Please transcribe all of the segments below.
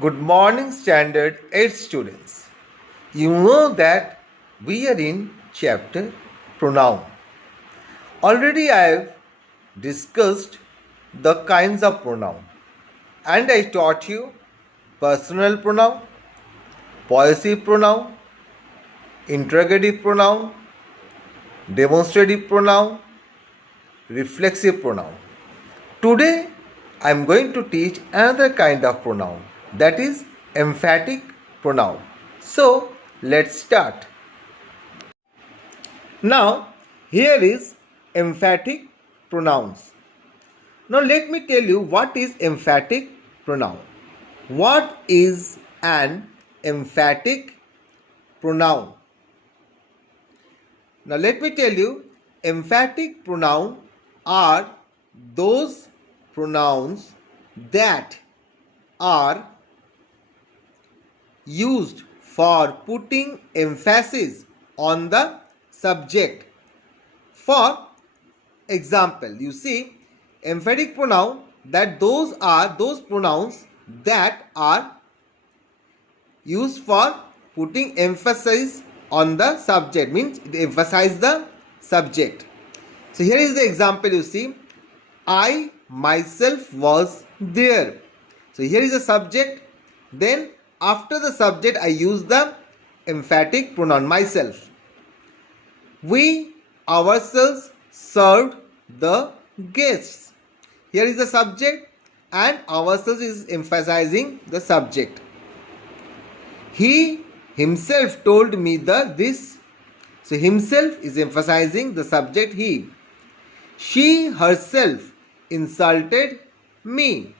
Good morning, Standard 8 students. You know that we are in chapter pronoun. Already I have discussed the kinds of pronoun and I taught you personal pronoun, possessive pronoun, interrogative pronoun, demonstrative pronoun, reflexive pronoun. Today I am going to teach another kind of pronoun, that is emphatic pronoun. So let's start. Now here is emphatic pronouns. Now let me tell you what is emphatic pronoun. What is an emphatic pronoun? Now let me tell you, emphatic pronoun are those pronouns that are used for putting emphasis on the subject. For example, you see, emphatic pronoun, that those are those pronouns that are used for putting emphasis on the subject, means it emphasizes the subject. So here is the example. You see, I myself was there. So here is the subject. Then after the subject I use the emphatic pronoun myself. We ourselves served the guests. Here is the subject and ourselves is emphasizing the subject. He himself told me this. So himself is emphasizing the subject he. She herself insulted me.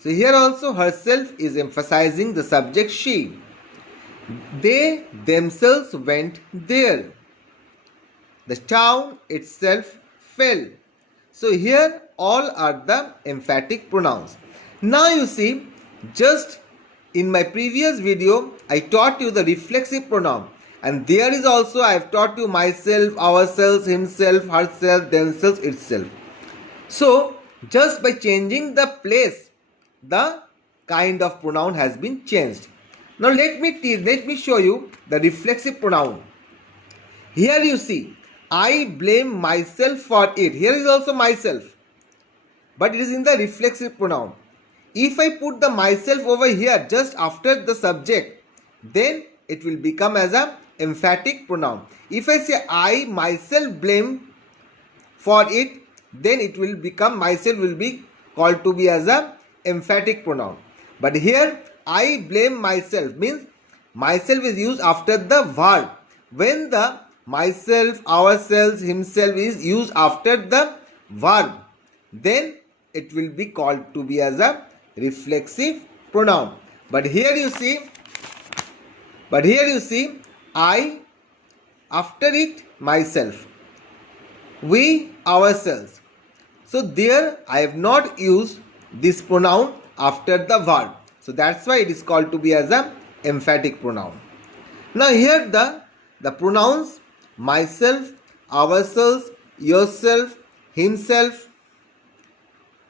So here also herself is emphasizing the subject she. They themselves went there. The town itself fell. So here all are the emphatic pronouns. Now you see, just in my previous video I taught you the reflexive pronoun, and there is also I have taught you myself, ourselves, himself, herself, themselves, itself. So just by changing the place, the kind of pronoun has been changed. Now let me show you the reflexive pronoun. Here you see, I blame myself for it. Here is also myself, but it is in the reflexive pronoun. If I put the myself over here just after the subject, then it will become as a emphatic pronoun. If I say I myself blame for it, then it will become, myself will be called to be as a emphatic pronoun. But here I blame myself means myself is used after the verb. When the myself, ourselves, himself is used after the verb, then it will be called to be as a reflexive pronoun. But here you see I, after it myself, we ourselves. So there I have not used this pronoun after the verb. So that's why it is called to be as a emphatic pronoun. Now here the pronouns myself, ourselves, yourself, himself,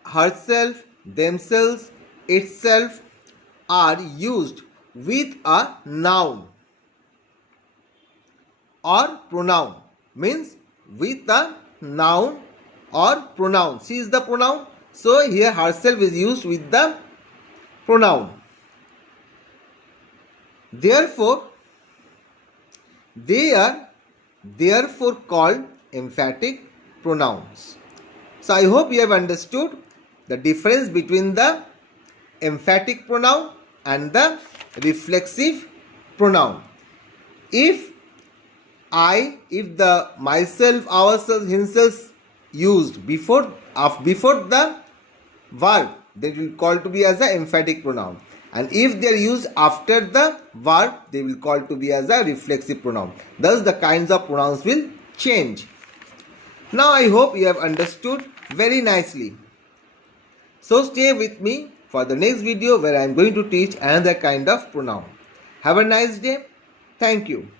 herself, themselves, itself are used with a noun or pronoun, means with a noun or pronoun. She is the pronoun, so here herself is used with the pronoun. Therefore they are therefore called emphatic pronouns. So I hope you have understood the difference between the emphatic pronoun and the reflexive pronoun. If the myself, ourselves, himself used before the verb, they will call to be as a emphatic pronoun, and if they are used after the verb, they will call to be as a reflexive pronoun. Thus the kinds of pronouns will change. Now I hope you have understood very nicely. So stay with me for the next video where I am going to teach another kind of pronoun. Have a nice day. Thank you.